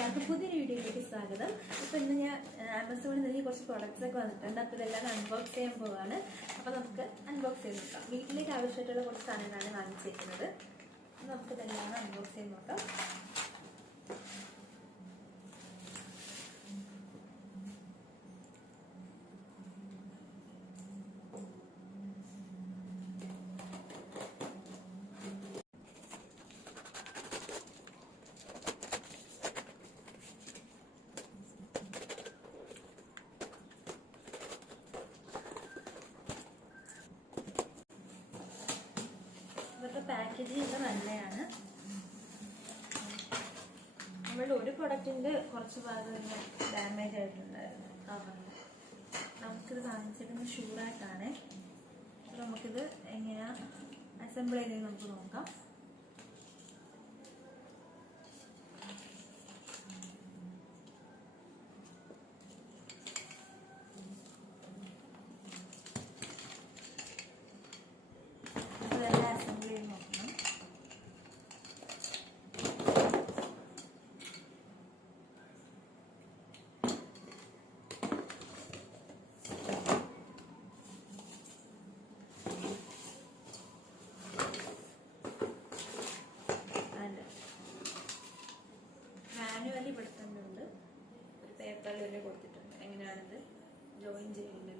എല്ലാവർക്കും പുതിയൊരു വീഡിയോയിലേക്ക് സ്വാഗതം. അപ്പോൾ ഇന്ന് ഞാൻ ആമസോണിൽ നിന്ന് കുറച്ച് പ്രൊഡക്ട്സ് ഒക്കെ വന്നിട്ടുണ്ട്. അപ്പോൾ ഇതെല്ലാം അൺബോക്സ് ചെയ്യാൻ പോവാണ്. അപ്പോൾ നമുക്ക് അൺബോക്സ് ചെയ്ത് നോക്കാം. വീട്ടിലേക്ക് ആവശ്യമായിട്ടുള്ള കുറച്ച് സാധനങ്ങളാണ് വാങ്ങിച്ചിരിക്കുന്നത്. നമുക്കിതെല്ലാം അൺബോക്സ് ചെയ്ത് നോക്കാം. ഇവരുടെ പാക്കേജിങ് ഒക്കെ നല്ലതാണ്. നമ്മളുടെ ഒരു പ്രൊഡക്റ്റിൻ്റെ കുറച്ച് ഭാഗം തന്നെ ഡാമേജ് ആയിട്ടുണ്ടായിരുന്നു കവറിൽ. നമുക്കിത് വാങ്ങിച്ചിരിക്കുന്നത് ഷൂറായിട്ടാണ്. അപ്പോൾ നമുക്കിത് എങ്ങനെയാണ് അസംബിൾ ചെയ്ത് നമുക്ക് നോക്കാം. മാനുവലി ഇവിടെ തന്നെ ഉണ്ട്. ഒരു പേപ്പറിൽ തന്നെ കൊടുത്തിട്ടുണ്ട് എങ്ങനെയാണിത് ജോയിൻ ചെയ്യേണ്ടത്.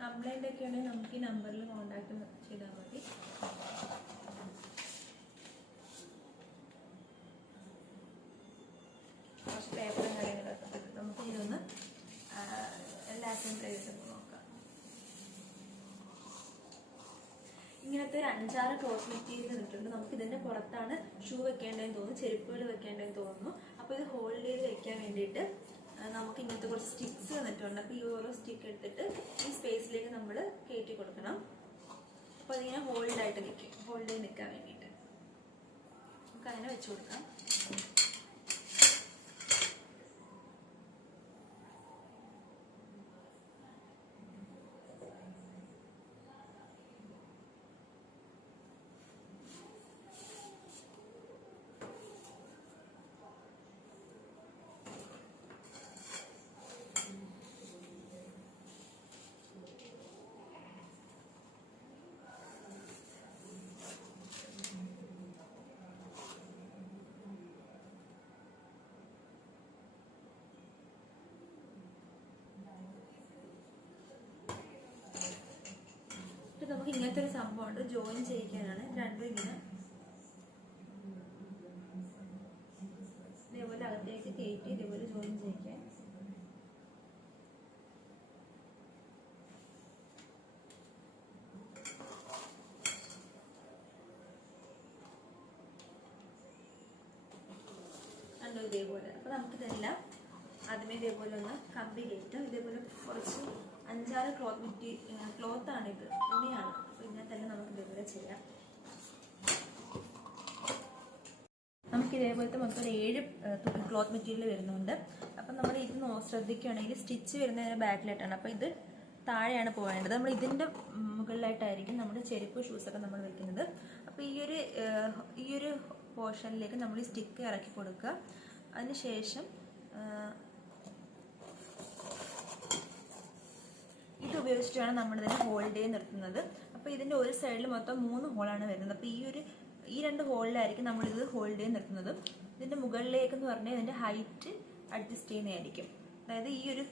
കംപ്ലൈൻ്റ് ഒക്കെ ഉണ്ടെങ്കിൽ നമുക്ക് ഈ നമ്പറിൽ കോൺടാക്ട് ചെയ്താൽ മതി. കുറച്ച് പേപ്പറും കാര്യങ്ങളൊക്കെ നമുക്ക് ഇതൊന്ന് എല്ലാ അസംബ്ലി ചെയ്തിട്ട് നോക്കാം. ഇങ്ങനത്തെ ഒരു 5-6 ക്ലോത്ത് മെറ്റീരിയൽ തന്നിട്ടുണ്ട്. നമുക്ക് ഇതിൻ്റെ പുറത്താണ് ഷൂ വെക്കേണ്ടതെന്ന് തോന്നുന്നു, ചെരുപ്പുകൾ വെക്കേണ്ടതെന്ന് തോന്നുന്നു. അപ്പോൾ ഇത് ഹോൾഡ് ചെയ്ത് വെക്കാൻ വേണ്ടിയിട്ട് നമുക്ക് ഇങ്ങനത്തെ കുറച്ച് സ്റ്റിക്സ് തന്നിട്ടുണ്ട്. അപ്പോൾ ഈ ഓരോ സ്റ്റിക്ക് എടുത്തിട്ട് ഈ സ്പേസിലേക്ക് നമ്മൾ കയറ്റി കൊടുക്കണം. അപ്പോൾ അതിങ്ങനെ ഹോൾഡായിട്ട് നിൽക്കും, ഹോൾഡ് ചെയ്ത് നിൽക്കാൻ വേണ്ടിയിട്ട് നമുക്ക് അങ്ങനെ വെച്ച് കൊടുക്കാം. നമുക്ക് ഇങ്ങനത്തെ ഒരു സംഭവമുണ്ട്, ജോയിൻ ചെയ്യിക്കാനാണ്. രണ്ടും ഇങ്ങനെ ഇതേപോലെ അകത്തേക്ക് കയറ്റി ഇതേപോലെ ജോയിൻ ചെയ്യിക്കാൻ. കണ്ടോ ഇതേപോലെ. അപ്പോൾ നമുക്കിതെല്ലാം ആദ്യമേ ഇതേപോലെ ഒന്ന് കമ്പി കയറ്റും. ഇതേപോലെ കുറച്ച് 5-6 ക്ലോത്താണിത്, തുണിയാണ്. അപ്പോൾ ഇതിനകത്തെല്ലാം നമുക്ക് ഇതേപോലെ ചെയ്യാം. നമുക്ക് ഇതേപോലത്തെ മൊത്തം 7 ക്ലോത്ത് മെറ്റീരിയൽ വരുന്നുണ്ട്. അപ്പം നമ്മൾ ഇത് ശ്രദ്ധിക്കുകയാണെങ്കിൽ സ്റ്റിച്ച് വരുന്നതിന് ബാക്കിലായിട്ടാണ്. അപ്പോൾ ഇത് താഴെയാണ് പോകേണ്ടത്. നമ്മൾ ഇതിൻ്റെ മുകളിലായിട്ടായിരിക്കും നമ്മുടെ ചെരുപ്പ് ഷൂസൊക്കെ നമ്മൾ വെക്കുന്നത്. അപ്പോൾ ഈ ഒരു പോർഷനിലേക്ക് നമ്മൾ ഈ സ്റ്റിക്ക് ഇറക്കി കൊടുക്കുക. അതിനുശേഷം ഇത് ഉപയോഗിച്ചിട്ടാണ് നമ്മളിതിനെ ഹോൾഡ് ചെയ്ത് നിർത്തുന്നത്. അപ്പോൾ ഇതിൻ്റെ ഒരു സൈഡിൽ മൊത്തം 3 ഹോളാണ് വരുന്നത്. അപ്പോൾ ഈ 2 ഹോളിലായിരിക്കും നമ്മളിത് ഹോൾഡ് ചെയ്ത് നിർത്തുന്നത്. ഇതിൻ്റെ മുകളിലേക്കെന്ന് പറഞ്ഞാൽ ഇതിൻ്റെ ഹൈറ്റ് അഡ്ജസ്റ്റ് ചെയ്യുന്നതായിരിക്കും. അതായത് ഈ ഒരു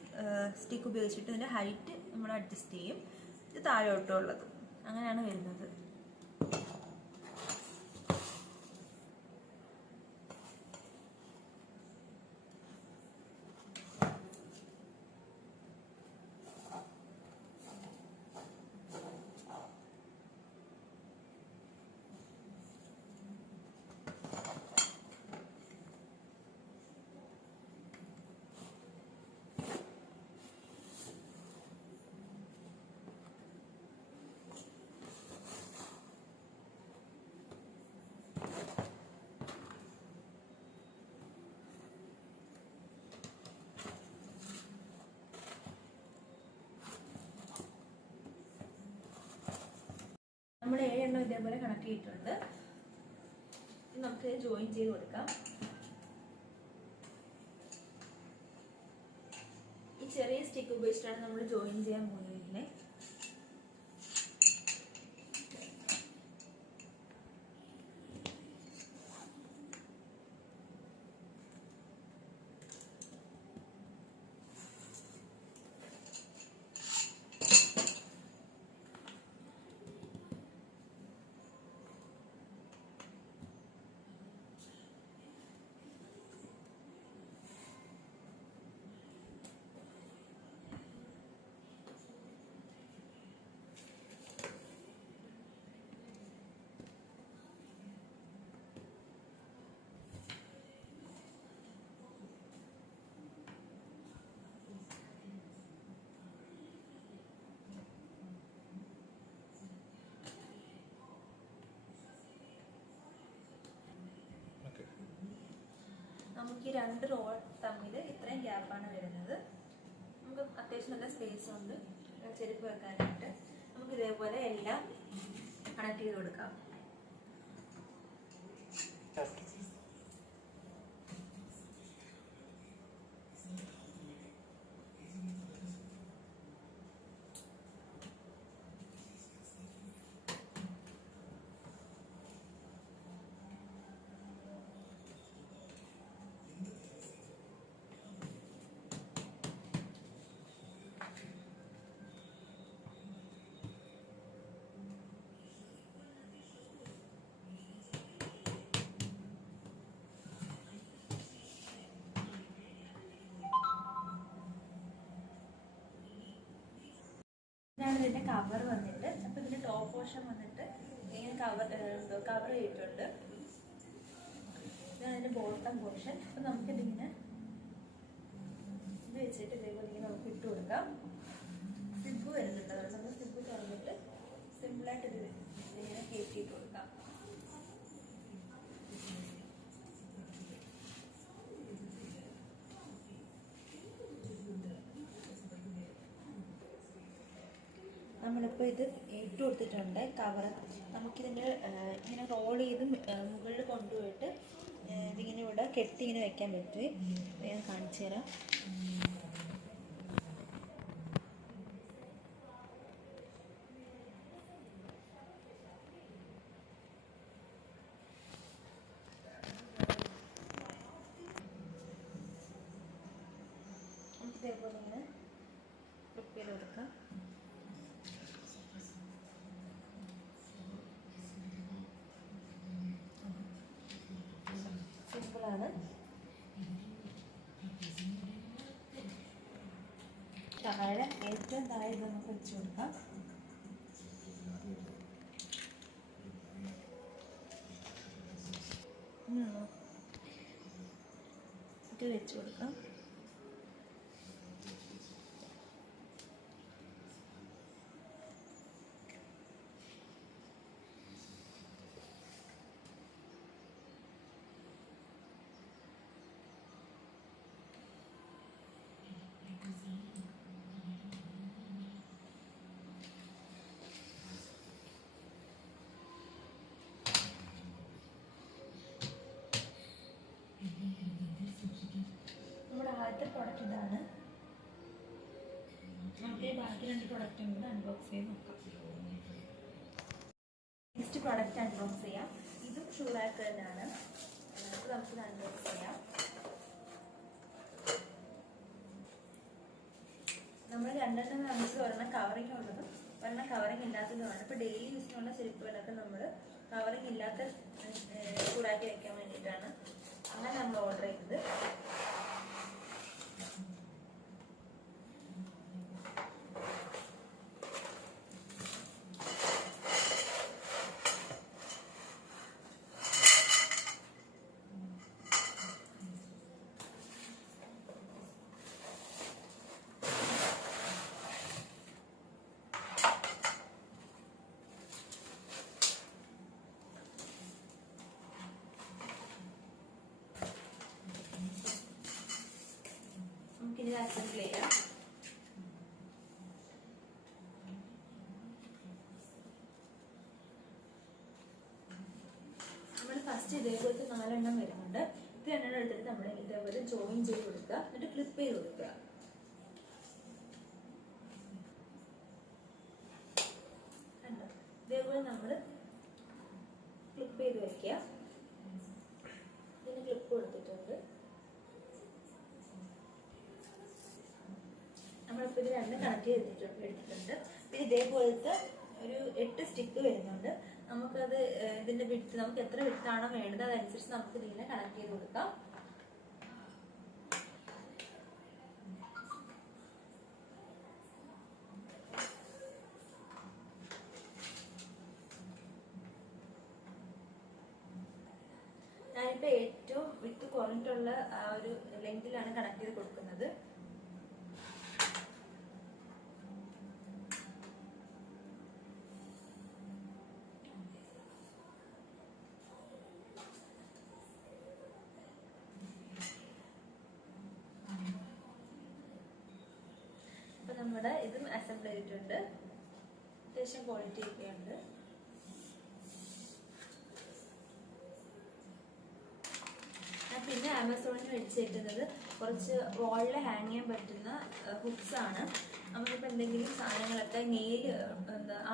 സ്റ്റിക്ക് ഉപയോഗിച്ചിട്ട് ഇതിൻ്റെ ഹൈറ്റ് നമ്മൾ അഡ്ജസ്റ്റ് ചെയ്യും. ഇത് താഴോട്ടുള്ളത് അങ്ങനെയാണ് വരുന്നത്. ഇതേപോലെ കണക്ട് ചെയ്തിട്ടുണ്ട്. നമുക്ക് ജോയിൻ ചെയ്ത് കൊടുക്കാം. ഈ ചെറിയ സ്റ്റിക്ക് ഉപയോഗിച്ചിട്ടാണ് നമ്മൾ ജോയിൻ ചെയ്യാൻ പോകുന്നത്. നമുക്ക് ഈ 2 റോ തമ്മിൽ ഇത്രയും ഗ്യാപ്പാണ് വരുന്നത്. നമുക്ക് അത്യാവശ്യം നല്ല സ്പേസ് ഉണ്ട് ചെരുപ്പ് വെക്കാനായിട്ട്. നമുക്ക് ഇതേപോലെ എല്ലാം കണക്ട് ചെയ്ത് കൊടുക്കാം. ഇതാണ് ഇതിന്റെ കവർ വന്നിട്ട്. അപ്പൊ ഇതിന്റെ ടോപ്പ് പോർഷൻ വന്നിട്ട് ഇങ്ങനെ കവർ ചെയ്തിട്ടുണ്ട്. ഇതാണ് ഇതിന്റെ ബോട്ടം പോർഷൻ. അപ്പൊ നമുക്കിതിങ്ങനെ ഇത് വെച്ചിട്ട് ഇതേപോലെ ഇങ്ങനെ നമുക്ക് ഇട്ട് കൊടുക്കാം. സിബ് വരുന്നുണ്ട്. അതുകൊണ്ട് നമ്മൾ സിബ് തുറന്നിട്ട് സിമ്പിളായിട്ട് ഇത് ഇങ്ങനെ കയറ്റിയിട്ട് കൊടുക്കാം. നമ്മളിപ്പോൾ ഇത് ഇട്ട് കൊടുത്തിട്ടുണ്ട് കവർ. നമുക്കിതിൻ്റെ ഇങ്ങനെ റോൾ ചെയ്ത് മുകളിൽ കൊണ്ടുപോയിട്ട് ഇതിങ്ങനെ ഇവിടെ കെട്ടി ഇങ്ങനെ വെക്കാൻ പറ്റുമേ. ഞാൻ കാണിച്ചു തരാം. നമുക്ക് ഇതേപോലെ ഇങ്ങനെ ക്ലിപ്പ് ചെയ്ത് കൊടുക്കാം. സിമ്പിളാണ്. താഴെ ഏറ്റവും താഴെ ഇത് നമുക്ക് വെച്ച് കൊടുക്കാം. ഇത് വെച്ച് കൊടുക്കാം. നമ്മുടെ ആദ്യത്തെ പ്രോഡക്റ്റ് ഇതാണ്. നമുക്ക് ബാക്കി 2 പ്രോഡക്റ്റും കൂടെ അൺബോക്സ് ചെയ്ത് നോക്കാം. നെക്സ്റ്റ് പ്രോഡക്റ്റ് അൺബോക്സ് ചെയ്യാം. ഇതും ഷൂ റാക്ക് തന്നെയാണ്. നമുക്കിത് അൺബോക്സ് ചെയ്യാം. നമ്മൾ 2 വാങ്ങിച്ചത് ഒരെണ്ണം കവറിങ് ഉള്ളതും ഒരെണ്ണം കവറിങ് ഇല്ലാത്തതുമാണ്. ഇപ്പോൾ ഡെയിലി യൂസിനുള്ള ചെരുപ്പുകളൊക്കെ നമ്മൾ കവറിങ് ഇല്ലാത്ത ചൂടാക്കി വെക്കാൻ വേണ്ടിയിട്ടാണ് അങ്ങനെ നമ്മൾ ഓർഡർ ചെയ്തത്. നമുക്കിത് അസംബിൾ ചെയ്യാം. ലാസ്റ്റ് ഇതേപോലത്തെ 4 എണ്ണം വരുന്നുണ്ട്. ഇത് 2 എണ്ണം എടുത്തിട്ട് നമ്മൾ ഇതേപോലെ ജോയിൻ ചെയ്ത് കൊടുക്കുക, എന്നിട്ട് ക്ലിപ്പ് ചെയ്ത് കൊടുക്കുക. കണ്ടോ? ഇതേപോലെ നമ്മൾ ക്ലിപ്പ് ചെയ്ത് വെക്കുക. ഇതിന് ക്ലിപ്പ് കൊടുത്തിട്ടുണ്ട്. നമ്മളിപ്പോൾ ഇത് 2 കണക്ട് എടുത്തിട്ടുണ്ട്. പിന്നെ ഇതേപോലത്തെ ഒരു 8 സ്റ്റിക്ക് വരുന്നുണ്ട്. നമുക്കത് ഇതിന്റെ വിഡ്ത്ത് നമുക്ക് എത്ര വിഡ്ത്താണോ വേണ്ടത് അതനുസരിച്ച് നമുക്ക് ഇതിനെ കണക്ട് ചെയ്ത് കൊടുക്കാം. ഞാനിപ്പോൾ ഏറ്റവും വിഡ്ത്ത് കുറഞ്ഞിട്ടുള്ള ആ ഒരു ലെങ്തിലാണ് കണക്ട് ചെയ്ത് കൊടുക്കുന്നത്. നമ്മുടെ ഇതും അസംബിൾ ചെയ്തിട്ടുണ്ട്. അത്യാവശ്യം ക്വാളിറ്റി ഒക്കെ ഉണ്ട്. ഞാൻ പിന്നെ ആമസോണിൽ മേടിച്ചേക്കുന്നത് കുറച്ച് വാളിൽ ഹാങ് ചെയ്യാൻ പറ്റുന്ന ഹുക്സ് ആണ്. നമുക്കിപ്പോൾ എന്തെങ്കിലും സാധനങ്ങളൊക്കെ നെയിൽ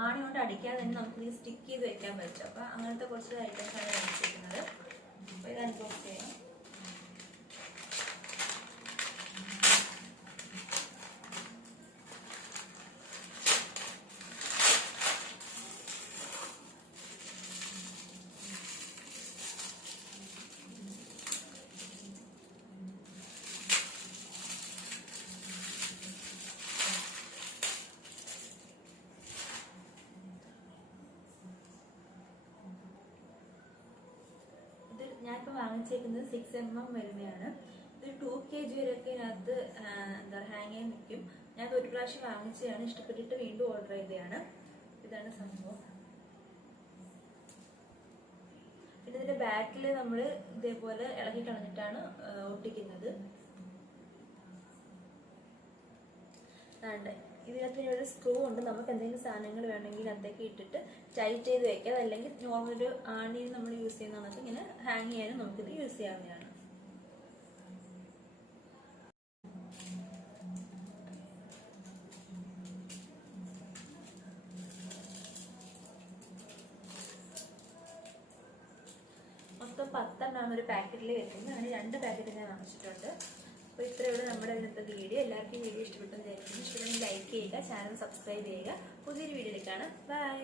ആണി കൊണ്ട് അടിക്കാതെ തന്നെ നമുക്ക് സ്റ്റിക്ക് ചെയ്ത് വെക്കാൻ പറ്റും. അപ്പോൾ അങ്ങനത്തെ കുറച്ച് ഐറ്റംസ് ആണ് മേടിച്ചേക്കുന്നത്. അപ്പോൾ ഇത് അൺബോക്സ് ചെയ്യാം. ഞാനിപ്പോൾ വാങ്ങിച്ചേക്കുന്നത് 6mm വരുന്നതാണ്. ഇത് 2 kg വരെയൊക്കെ ഇതിനകത്ത് ഹാങ് ചെയ്യാൻ നിൽക്കും. ഞാനത് ഒരു പ്രാവശ്യം വാങ്ങിച്ചതാണ്, ഇഷ്ടപ്പെട്ടിട്ട് വീണ്ടും ഓർഡർ ചെയ്തതാണ്. ഇതാണ് സംഭവം. പിന്നെ ഇതിന്റെ ബാക്കിൽ നമ്മൾ ഇതേപോലെ ഇളക്കി കളഞ്ഞിട്ടാണ് ഒട്ടിക്കുന്നത്. ഇതിനകത്ത് ഒരു സ്ക്രൂ ഉണ്ട്. നമുക്ക് എന്തെങ്കിലും സാധനങ്ങൾ വേണമെങ്കിൽ അതൊക്കെ ഇട്ടിട്ട് ടൈറ്റ് ചെയ്ത് വെക്കാം. അല്ലെങ്കിൽ നോർമൽ ഒരു ആണി നമ്മൾ യൂസ് ചെയ്യുന്ന കണക്ക് ഇങ്ങനെ ഹാങ് ചെയ്യാനും നമുക്കിത് യൂസ് ചെയ്യാവുന്നതാണ്. മൊത്തം 10 എണ്ണമാണ് ഒരു പാക്കറ്റിൽ വരുന്നത്. അങ്ങനെ 2 പാക്കറ്റ് ഞാൻ വാങ്ങിച്ചിട്ടുണ്ട്. അപ്പോൾ ഇത്രയുള്ള നമ്മുടെ ഇന്നത്തെ വീഡിയോ. എല്ലാവർക്കും വീഡിയോ ഇഷ്ടപ്പെട്ടെന്ന് വിചാരിക്കുന്നു. ഇഷ്ടപ്പെട്ടെങ്കിൽ ലൈക്ക് ചെയ്യുക, ചാനൽ സബ്സ്ക്രൈബ് ചെയ്യുക. പുതിയൊരു വീഡിയോയിൽ കാണാം. ബൈ.